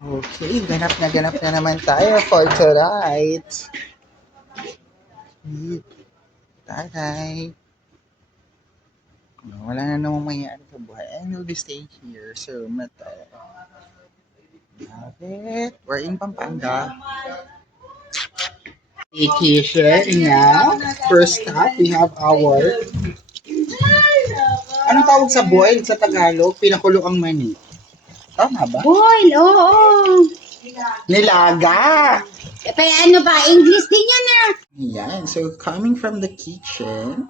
Okay, ganap na naman tayo for tonight. Taray. Wala na namang mangyari sa buhay. And we'll be staying here. So, mata. Love it. We're in Pampanga. Vacation now. First stop, we have our... Anong tawag sa boil sa Tagalog? Pinakulo ang mani. Tama ba? Boil, oo. Nilaga! Kaya ano ba, English din yan na. Yan. So, coming from the kitchen,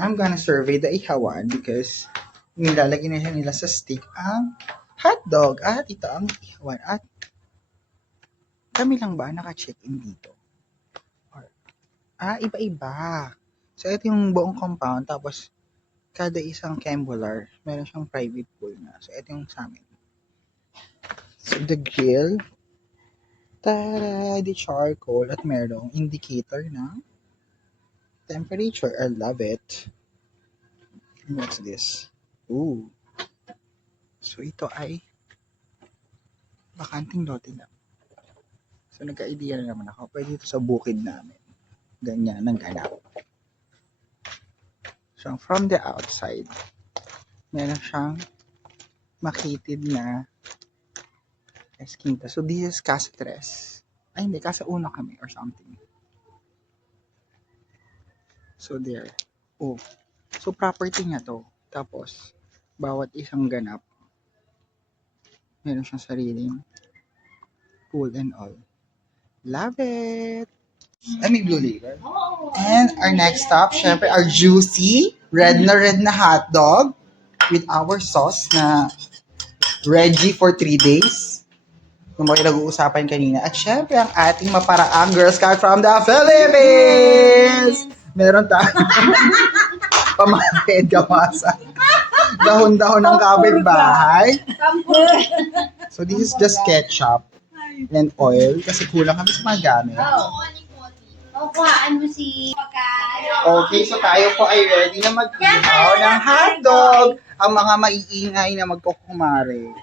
I'm gonna survey the ihawan because nilalagay na nila sa stick ang hotdog. At ito ang ihawan. At kami lang ba naka-check-in dito? Or, iba-iba. So, ito yung buong compound. Tapos, kada isang cambular, meron siyang private pool na. So, ito yung sa amin. So, the grill. Tara, the charcoal. At merong indicator na temperature. I love it. What's this? Ooh. So, ito ay bakanting lote lang. So, nagka-idea na naman ako. Pwede ito sa bukid namin. Ganyan ang ganap. So, from the outside, meron siyang makitid na eskinta. So, this is Casa 3. Ay, hindi. Casa 1 kami or something. So, there. Oh. So, property niya to. Tapos, bawat isang ganap, meron siyang sariling pool and all. Love it! Ay, may blue label. And our next stop, syempre, our juicy, red na hotdog with our sauce na Reggie for 3 days. Yung mga nag-uusapan kanina. At syempre, ang ating maparaang Girl Scout from the Philippines! Meron tayo. Pamahid gamasa. Dahon-dahon ng kapitbahay. So, this is just ketchup and oil kasi kulang kami sa mga gamit. Kuhaan mo si Okay, so tayo po ay ready na mag-ihaw ng hotdog. Ang mga maiingay na magkukumare.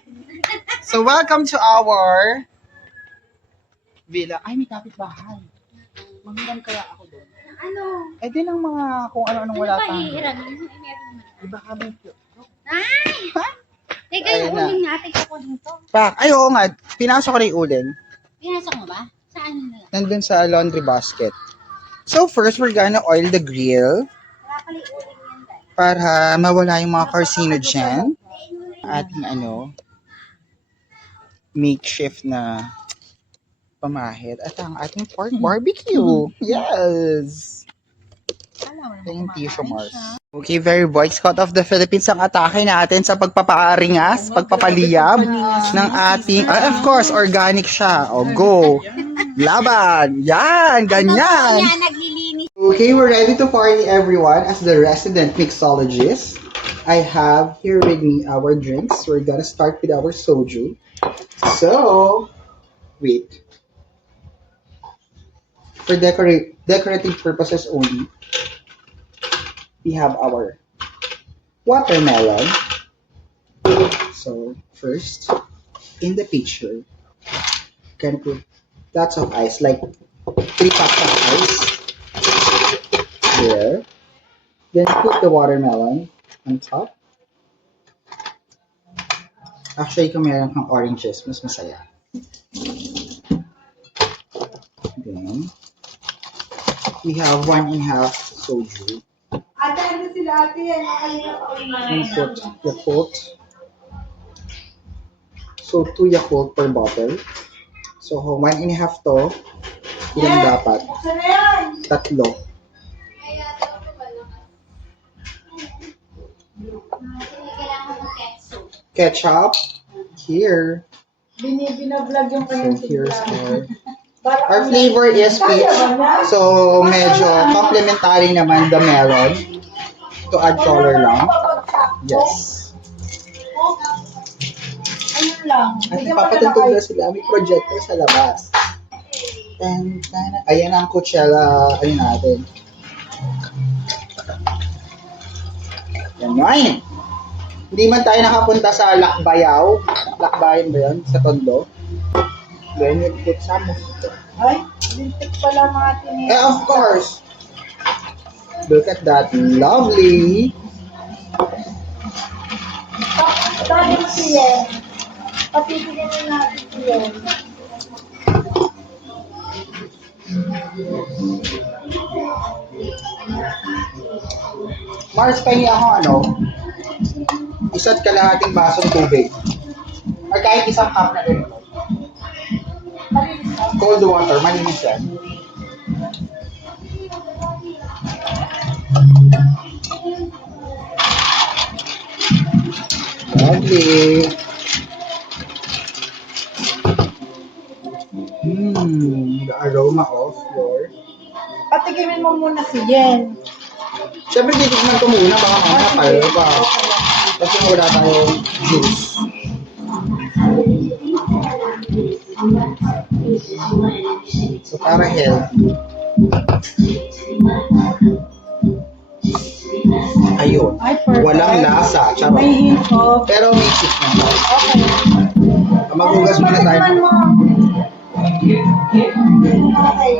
So, welcome to our villa. Ay, may kapitbahay. Manghiram kaya ako doon. Ano? Eh, din ang mga kung ano-anong wala Ano ba tayo. hihiram? Iba kami. Ay! Teka, Ayun yung na. uling natin ko dito. Pak, ay oo nga. Pinasok ko na yung uling. Pinasok mo ba? Saan na? Nandun sa laundry basket. So, first, we're gonna oil the grill Wala pala yung uling yan dahil. para mawala yung mga carcinogen. Ating makeshift na pamahid. At ang ating pork barbecue. Yes! Thank you so much. Okay, very Boy Scout of the Philippines ang atake natin sa pagpapaaringas, pagpapaliyab ng ating, of course, organic siya. O, go! Laban! Yan! Ganyan! Yan, naglilinis. Okay, we're ready to party, everyone. As the resident mixologist, I have here with me our drinks. We're gonna start with our soju. So, wait. For decorative purposes only, we have our watermelon. So, first, in the picture, you can put lots of ice, like 3 packs of ice. There. Then put the watermelon on top. Actually, kung meron kang oranges, mas masaya. Then, we have 1.5 soju. And put Yakult. So, 2 Yakult per bottle. So, 1.5 to. Ilan dapat? 3. Kailangan mo ketchup. Ketchup. Here. Binablog yung So, kanyang here's our flavor is peach. So, medyo complementary naman the melon. To add color lang. Yes. Ayun lang. At napapatugtog na sila. May projector sa labas. Ayan ang Coachella, natin. Yan. Hindi man tayo nakapunta sa Lakbayaw. Lakbayan ba yun? Sa Tondo. Then you put some of it. Ay, lintik pala mga tinira. Eh, of course. Look at that. Lovely. Dahil siya, patigilin na natin siya. Mars, pahingi ako isa't kalahating basong tubig. Or kahit isang cup na ganito. Cold water, malinis yan. Lovely. The aroma of your... Patigimin mo muna si Jen. Siyempre, titignan ko muna, baka mamaya tayo pa. Kasi wala tayong juice. So, para healthy. Ayun. Ay, perfect. Walang lasa. Charot. May hint of... Pero may chip na. Okay. Maghugas muna tayo. Patikman mo. Okay.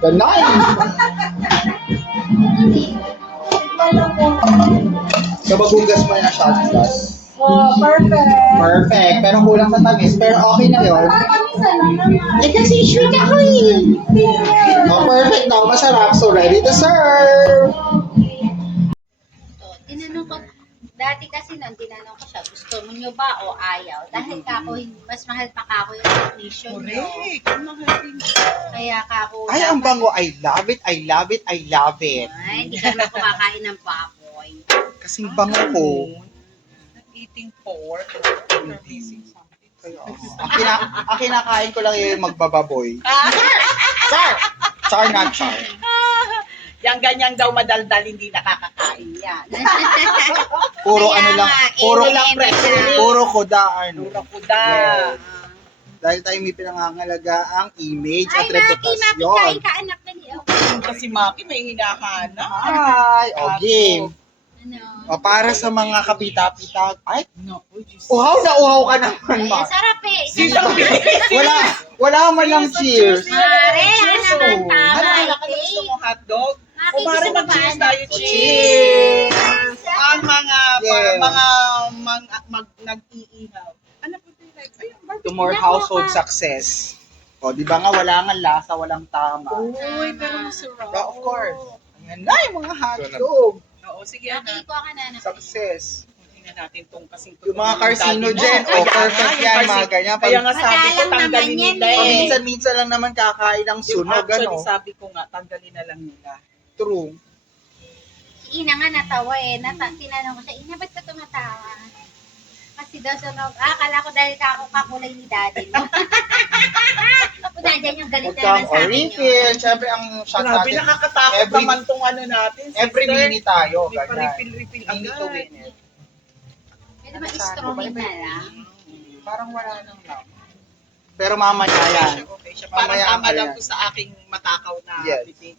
Ganay! Tikman lang muna. So, maghugas muna na shot glass. Oh, perfect. Perfect. Pero kulang sa tamis. Pero okay na yun. Tatamisan lang naman. Eh, kasi sweet ako Oh, perfect na. Masarap. So, ready to serve. Tinanong ko, dati kasi nung tinanong ko siya, gusto mo nyo ba o ayaw? Dahil kako, mas mahal pa kako yung tuition nyo. Kaya kako, Ay, ang bango. I love it. I love it. I love it. ay, hindi ka naman kumakain ng baboy. Kasing bango ko. Eating pork or missing something. Ang kinakain ko lang yung magbababoy. Char! Char, not char. Yang ganyan daw madaldal, hindi nakakakain yan. Puro Kaya ano lang. nga, Puro, eh, puro kuda. Puro kuda. Dahil tayo may pinangangalaga ang image Ay, at Maki, Maki, reputasyon. kain ka anak na niya. Kasi Maki may hinahanap. Hi! O, game. Ano? O, para sa mga kapita-pita. Ay, No, Diyos. uhaw na uhaw ka naman, Ay, ma. ang sarap eh. Sisang bilis. Wala man lang cheers. Mare, hanap ang tama. Ano ka gusto mo hotdog? Maki, O mare gusto mo ba mag-cheers anak? tayo. Cheers! Ang mga Yeah. nag-iihaw. Ano po yung like? Ayun, To more household success. O, di ba nga wala nga lasa, walang tama. Uy, pero masarap. Yeah, of course. Ayan na yung mga hotdog. Oo, sige na. Maki, ko ka na anak. Success. Tingnan natin tong kasing Yung mga carcinogen, Kaya perfect nga, yan, yung mga ganyan. Kaya nga sabi ko, Madalang tanggalin naman yan nila eh. eh. Minsan-minsan lang naman kakain ng Yung sunog, actually, ano? sabi ko nga, tanggalin na lang nila. True. Si Ina nga natawa eh. Tinanong ko siya, Ina, ba't ka tumatawa? Kasi daw sunog, akala ko dahil ako kakulay ni daddy mo. Kung nandiyan yung galit na naman Huwag sa kang akin yun. refill. Siyempre, ang shot Grabe, natin, nakakatakot every- naman tong ano natin. every sister. minute tayo. May Ganyan. pa-refill We need to agad. win it. Pwede ba istrongin na lang? Parang wala nang lang. Pero mamaya yan. Okay siya. Parang Mamaya tama ang lang kaya. to sa aking matakaw na Yes. bibig.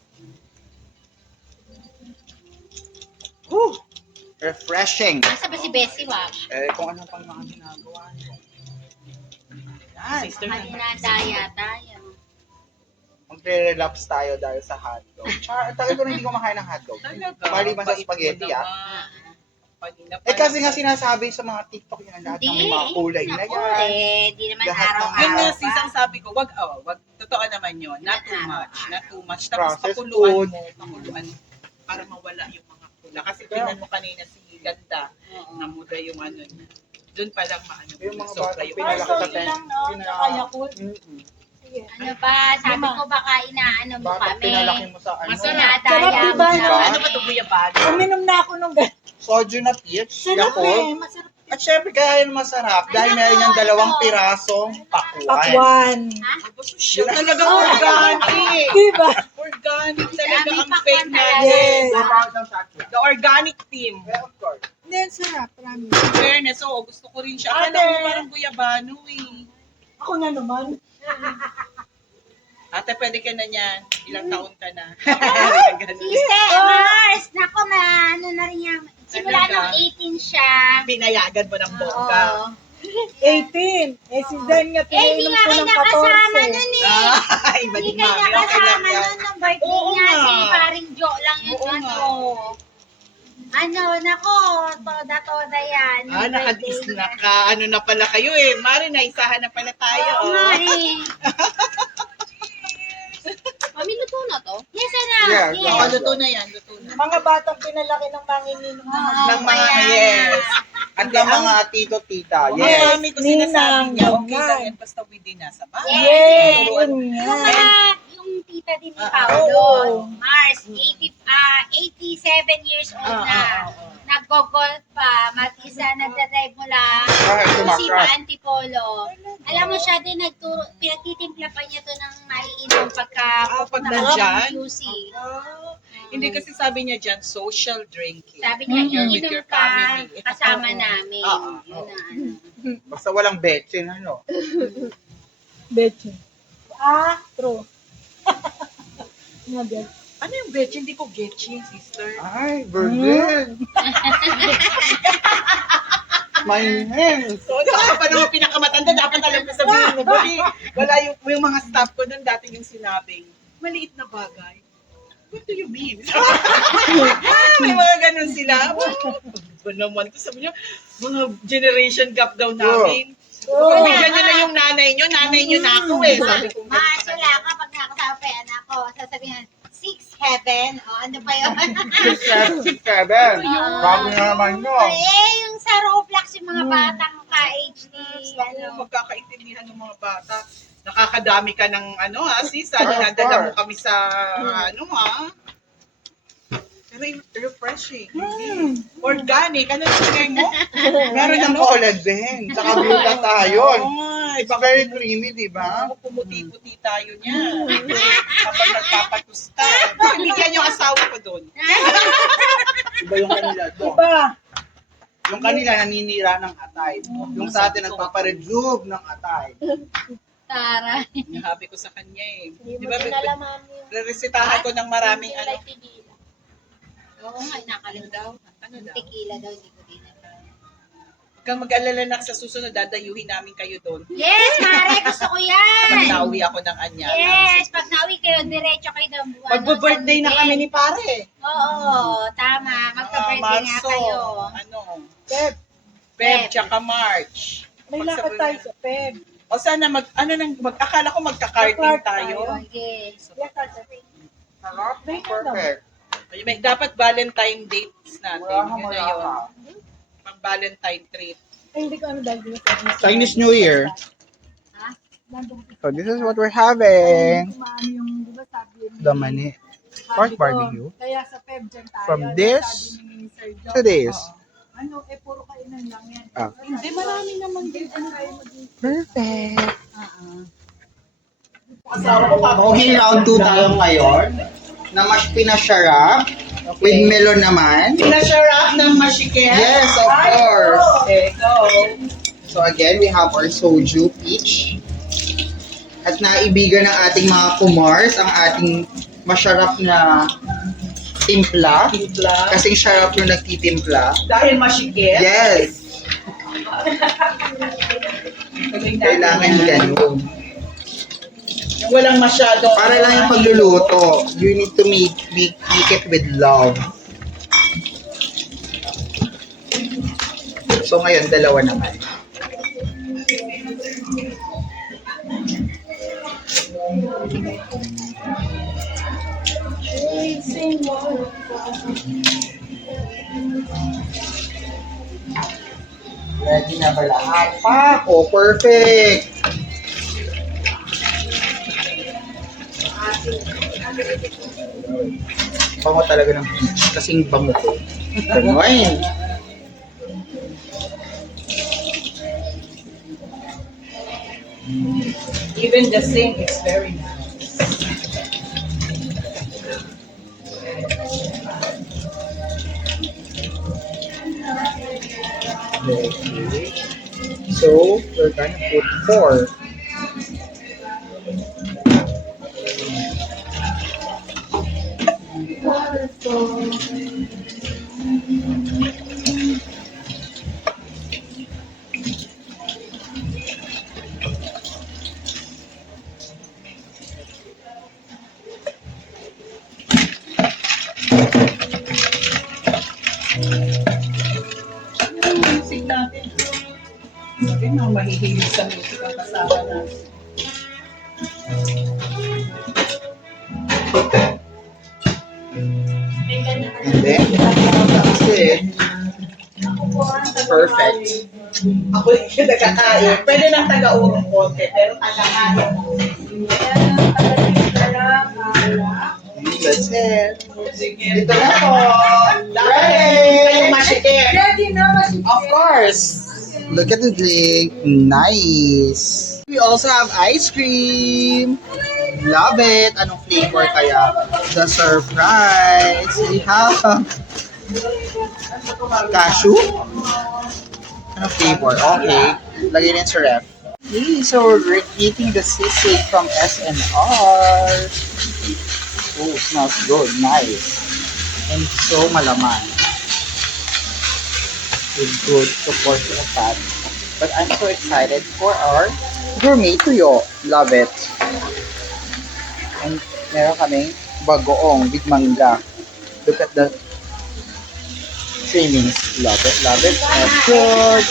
Whew. Refreshing. Nasa ba si Bessie, wag? Eh, kung ano pang mga ginagawa nyo. Yan. Sister, Malinadaya tayo. Magre-relapse tayo dahil sa hotdog. Char, ang tagal ko na hindi kumakain ng hotdog. talaga. Maliban sa Bait spaghetti, mo ah. naman. Kanina pa Eh kasi lang. nga sinasabi sa mga TikTok yan, lahat ng mga kulay na Naku, yan. eh. Di naman Lahat ng- Yun araw-araw nga, pa. sisang sabi ko, wag, totoo naman yun. Not too much, not too much. Tapos Processed pakuluan food. mo, pakuluan para mawala yung mga pula. Kasi Kaya- tinan mo kanina si Ganda, Oo. namuda yung ano niya. Doon pa lang maano, Yung mga sobra bata, yung pinalaki sorry sa pen. lang, no? Tsaka Yakult. Sige. Ano ba? Sabi ko baka inaano mo Bakit kami. pinalaki mo sa ano? Masarap. Sinadaya Sarap, mo diba, na. no? Ano ba ito, Guyabano? Uminom na ako nung gano'n. Soju na peach, Sarap Yakult. eh. Masarap. At syempre, kaya yun masarap dahil meron yung dalawang pirasong pakwan. Pakwan. Siya talaga organic. Diba? Organic Sa talaga amin, ang pakwan fake talaga. natin. Yes. The organic team. Yeah, of course. Then, sarap. Promise. In fairness, oo, gusto ko rin siya. Ate. Akala ko parang Guyabano eh. Ako na naman. Ate, pwede ka na niyan. Ilang taon ka na. Ganun. Siste, Mars! Nako, ano na rin yan. Simula Talaga? nung 18 siya. Binayagan mo ng bongga. Oo. 18. Eh, si Zen nga Eh, hindi pinainom nga ko kayo ng nakasama 14. nun eh. Iba Hindi din kayo mami. Okay lang nakasama yan. nun ng birthday Oo niya. nga. Si paring Joe lang yun. Oo nga. Nako, toda yan. Ah, Yung birthday niya. ano na pala kayo eh. Mari, naisahan na pala tayo. Oo nga eh. Mami, luto na to? Yes, anak. Yeah, Yes. Oo, luto na yan, luto na. Mga batang pinalaki ng manginginom Oo, naman. Ng mga kaya yes. nga. At ng mga tito-tita. Ang Yes. mami ko sinasabi Ninang, niya, okay ganyan. lang yan basta within nasa bahay. Yes. Turuan mo. Yun Yung nga. yung tita din ni Ah, Paolo, oo. Mars, 87 years old na. Nag-golf pa, mag-isa, nagdadrive mula Sipa Antipolo. Alam mo siya din, pinagtitimpla pa niya to ng maiinom pagka pag pupunta nandyan? ng QC. Hindi kasi sabi niya dyan, social drinking. Sabi niya, You're with iinom your ka family. kasama namin. Oo. Yun na, ano. Basta walang betchin, ano? Beche. True. Nga, Bel. Ano yung betch? Hindi ko getchy, sister. Ay, virgin. My hands. So, ako pa naman pinakamatanda, dapat alam ko sabihin mo. Bali, wala yung mga staff ko nun dati yung sinabing, maliit na bagay. What do you mean? May mga ganun sila. Ba naman to, sabi niya, mga generation gap daw namin. Oh. Bigyan niyo na yung nanay niyo na ako eh. Sabi ko, Mars, wala ka pag nakasama pa yan ako. Sasabihin, 6 heaven. O, ano pa yun? 6'7". Bago na naman yun. Eh, yung sa Roblox, yung mga batang ka-age ni, ano, magkakaintindihan ng mga bata. Nakakadami ka ng ano ha, sis, dinadala mo kami sa ano ha. Pero refreshing. Organic. Ano yung tingay mo? Meron ng collagen. Tsaka glutathione. Ay, It's very creamy, di ba? pumuti-puti tayo niya. Kapag nagpapatusta. Bigyan yung asawa ko doon. Iba yung kanila doon. Iba. Yung kanila naninira ng atay. Yung sa atin nagpaparejuve ng atay. Tara. Nahabi ko sa kanya eh. Hindi Di mo ba, kinalaman yun. resitahan ko ng maraming ano. Oo nga, nakalimutan. Ano daw? Tequila daw, hindi ko din. Huwag kang mag-alala na sa susunod, dadayuhin namin kayo doon. Yes, Mare, gusto ko yan. Pagnawi ako ng anya. Yes, pag nauwi kayo, diretso kayo ng buwan. Magbo-birthday na kami ni pare. Oo, tama. Magka-birthday nga Marso. kayo. Ano? Pep. Feb, tsaka March. May lakad tayo sa Pep. O sana akala ko magka-karting Mag-kart tayo. Okay. Lakad sa Pep. Perfect. Ay, dapat Valentine dates natin. Wala kang Yun na yun. malaka. Pag-Valentine treat. Ay, hindi ko ano dahil dito. Chinese New Year. Ha? So this is what we're having. Kumaano yung, di ba sabi ni... The mani. sabi Pork ko, barbecue. Kaya sa Pep dyan tayo. From Sabi this ni Sir John, to this. ano, puro kainan lang yan. Ah. Hindi, marami naman din. Ano tayo maging... Perfect. Asawa ko, Okay, round 2 tayo ngayon. Na mas pinasarap. With melon naman. pinasarap ng masiket. Yes, of course. Okay, go. So again, we have our soju peach. At naibigan ng ating mga kumars ang ating masarap na timpla. Timpla. Kasing sarap yung nagtitimpla. Dahil masiket. Yes! Kailangan ganun. Yung walang masyado. Para lang yung pagluluto, you need to make it with love. So ngayon, dalawa naman. Ready na ba lahat? Oh, perfect! Bango talaga ng peach. Kasing bango ko. Ganun. Even the sink is very nice. Okay. So, we're gonna put 4. Music natin. Sabi mga mahihilig sa music ang kasama natin. Hindi. That's it. Perfect. Ako yung nagkakain. Pwede lang taga-urong konti, pero taga-kain. That's it. Sige. Dito na po. Ready! Mashikir. Ready na, Of course. Look at the drink. Nice. We also have ice cream. Love it. Anong flavor kaya? The surprise. We have cashew. Anong flavor? Okay. Lagay din sa ref. Okay, so we're eating the sisig from SNR. Oh, smells good. Nice. And so malaman. With good support to the fat. But I'm so excited for our gourmet tuyo. Love it. And meron kaming bagoong with mangga. Look at the trimmings. Love it, love it. That's good.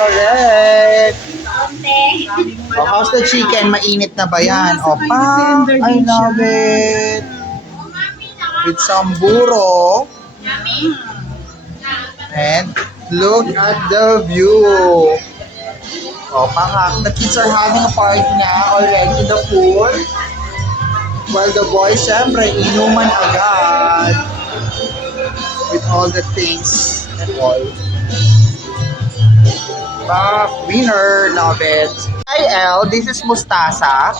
Correct. Oh, how's the chicken? Mainit na ba yan? Oh, pa. I love it. With some buro. And look at the view. Oh, pangak. The kids are having a party na already in the pool. While the boys, syempre, inuman agad. With all the things and all. Winner, love it. Hi, El. This is mustasa.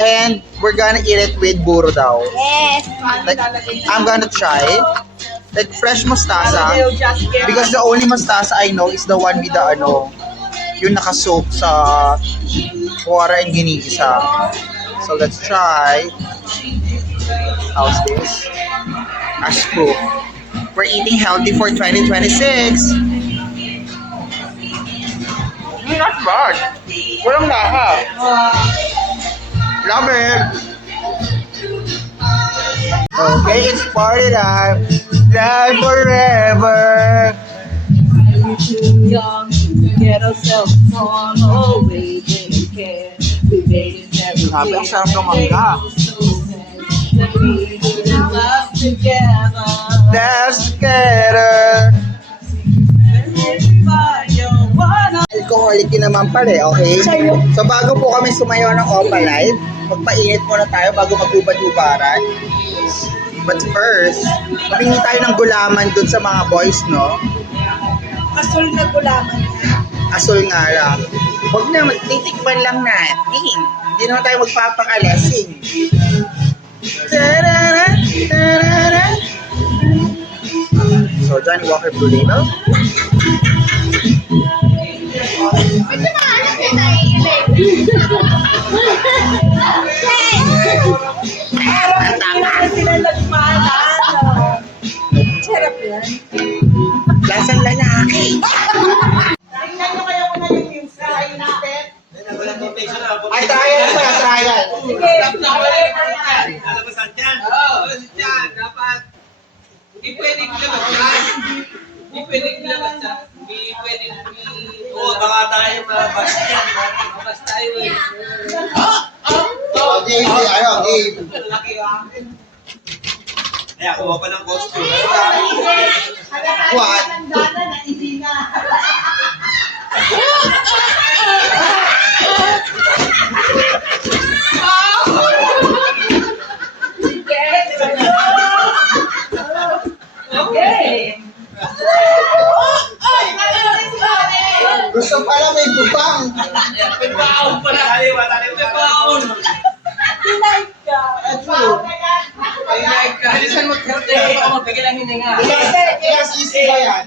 And we're gonna eat it with buro daw. Yes. Like, I'm gonna try. Like, fresh mustasa. Because Because the only mustasa I know is the one with the yung nakasoak sa water and ginigisa. So let's try. How's this? As proof. We're eating healthy for 2026. Not bad. Walang laha. Love it. Okay, it's party time. Live forever. We're too young to get ourselves on our way. Didn't care. We made it every Sabi, ang day. sarap ng mangga. That we would love together. Let's get her. Alcoholic yun naman pala eh, okay? So bago po kami sumayaw ng Opalite, magpainit muna tayo bago magubad-ubaran. But first, mamingi tayo ng gulaman dun sa mga boys, no? Asul na gulaman. Asol nga lang. Huwag na, magtitikman lang natin. Hindi naman tayo magpapakalasing. Tarara, tarara. So, Johnny Walker Blue Label. Sila nagmahal. Sarap yan. Lasang lalaki. Tingnan nyo kaya kung ano yung fry na step. Ay, trial pa, trial. Sige, Hindi pwedeng labas yan. Hindi pwedeng labas yan. Hindi pwedeng... Oo, baka tayo mabas yan. Mabas tayo eh. Oh, Dave, Dave. Laki ah. Kaya kuha pa ng costume. What? Okay. Gusto pala may bubang. Pagbaon pala. Kaliwa tayo. Pagbaon. Pinay ka. Ay, kalisan mo. Bigyan lang hindi nga. Kaya sisi ba yan?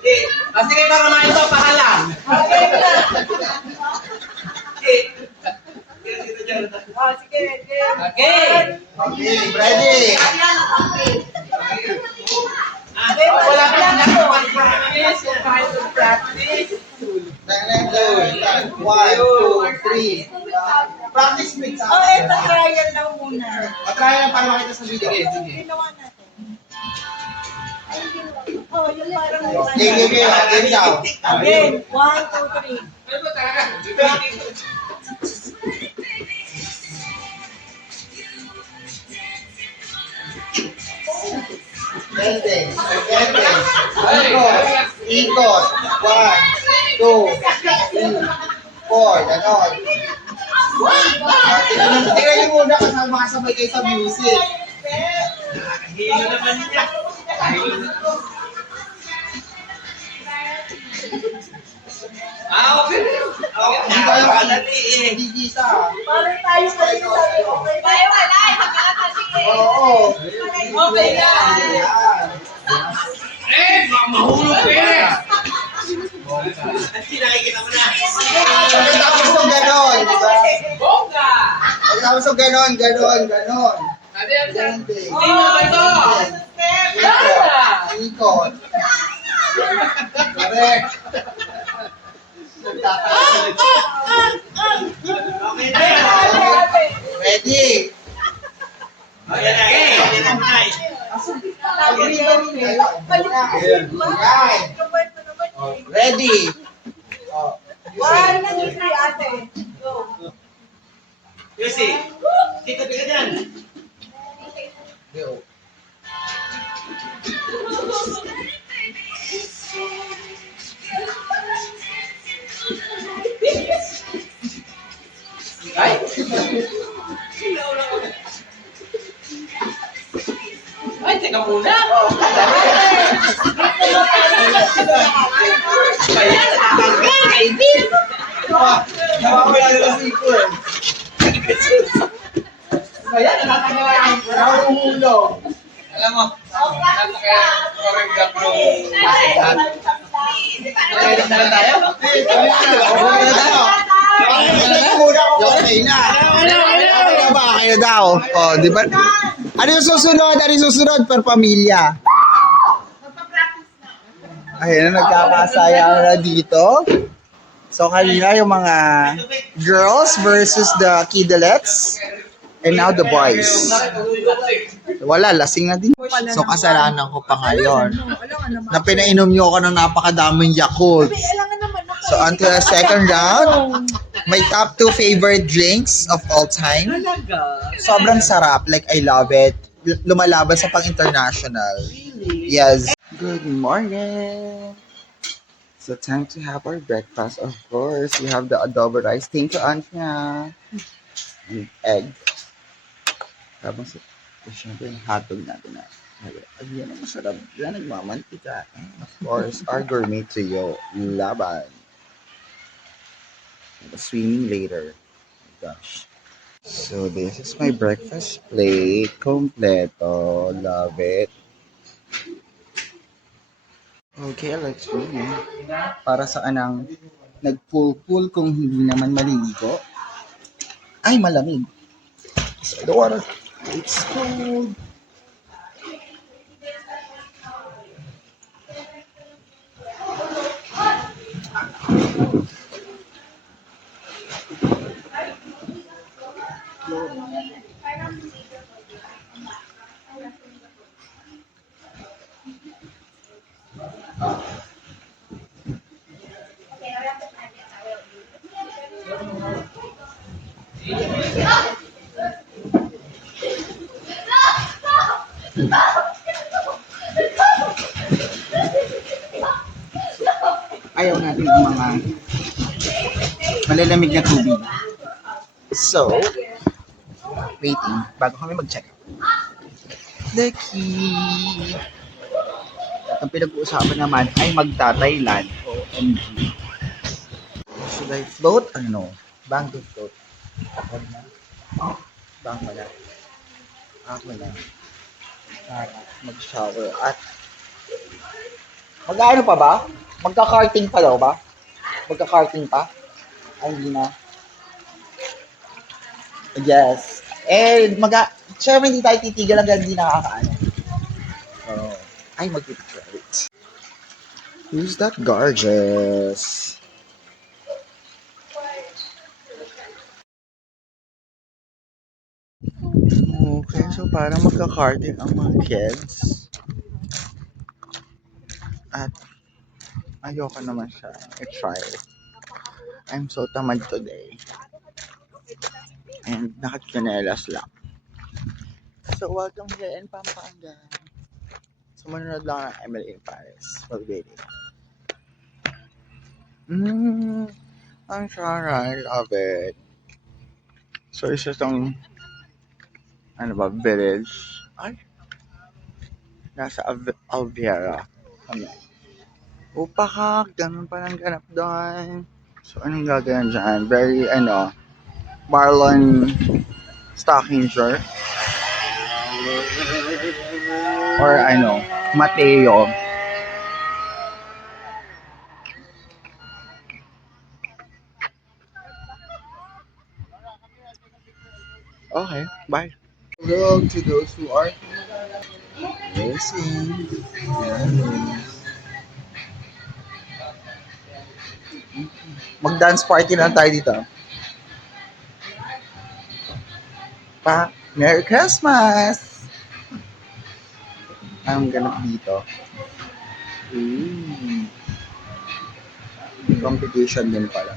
Sige, para kumain to, pahalang. Sige, Okay. Okay, ready. Wala ka na practice. Yung kind of practice. 1, 2, 3. Practice makes Oh, eto, trial lang muna. Try lang para makita sa video. Ginawa natin. Oh, yung parang Game daw. Again, 1, 2, 3. Ano ba talaga? Bending. Ikot. 1, 2, 3, 4. Ganon. Tingnan niyo muna kasama kasabay kayo sa music. Hilo naman niya. Okay. Hindi tayo Kadali eh. hindi kita. Parang tayo kasi sabi, okay ba? Tayo wala, magkakatali eh. Oo. Okay na. Eh, mahulog ka eh. Hindi nakikita mo na. Pagkatapos ng ganon. Bongga! Pagkatapos ng ganon. Ano yan siya? Bending. Hindi mo ba ito? Ikot. Correct. Okay na yan. Ready? Ayan na, ayan na, Nay. Yan. Ready? Oh. 1, 2, 3, ate. Go. Yusi, kita ka dyan. Go. Ay! Ay, teka muna. Ayan, nakakagain. Nakawala na si Ikot. Ayan, nakakagain. Nahuhulog. Alam mo, napaka-correct up nung lahat. Nakailan na lang tayo? Okay na. Okay na ba? Okay na daw. Oh, di ba? Ano yung susunod? Ano yung susunod? Per pamilya. Ayun na, nagkakasaya na dito. So, kanina yung mga girls versus the kidlets. And now the boys. Wala, lasing na din. So, kasalanan ko pa ngayon. Na pinainom nyo ako ng napakadaming Yakult. So, until the second round, my top 2 favorite drinks of all time. Sobrang sarap. Like, I love it. Lumalaban sa pang-international. Yes. Good morning. So, time to have our breakfast. Of course, we have the adobo rice. Thank you, Anya. And egg. Habang sa... Siyempre, yung hotdog natin na. Ay, yan ang masarap. Yan, nagmamantika. And of course, our gourmet trio. Laban. Swimming later. Oh my gosh. So, this is my breakfast plate. Kompleto. Love it. Okay, let's swim. Para sa anang nag-pool kung hindi naman maliligo. Ay, malamig. So, the water, it's cold. Ayaw natin ng mga malalamig na tubig. So, waiting bago kami mag-check. The key. At ang pinag-uusapan naman ay magta-Thailand. OMG. Should I float? Ano? Bang to float. Ako na. Bang wala. Ako na. At mag-shower. At mag-ano pa ba? Magka-karting pa daw ba? Magka-karting pa? Ay, hindi na. Yes. Eh, syempre hindi tayo titigil hanggang hindi nakakaano. Oh. Ay, mag-picture. Wait. Who's that gorgeous? Okay, so para magka-karting ang mga kids. At ayoko naman siya i-try. I'm so tamad today. And nakatsinelas lang. So, welcome here in Pampanga. Sumunod lang ng Emily in Paris. Mag-dating. Ang sarap. I love it. So, isa tong, ano ba, village. Ay, nasa Alviera. Kami. Upa ka, ganun pa lang ganap doon. So, anong gagawin dyan? Very, Marlon Stockinger. Or Mateo. Okay, bye. Hello to those who are racing. Mag-dance party lang tayo dito. Merry Christmas! Anong ganap dito? Competition din pala.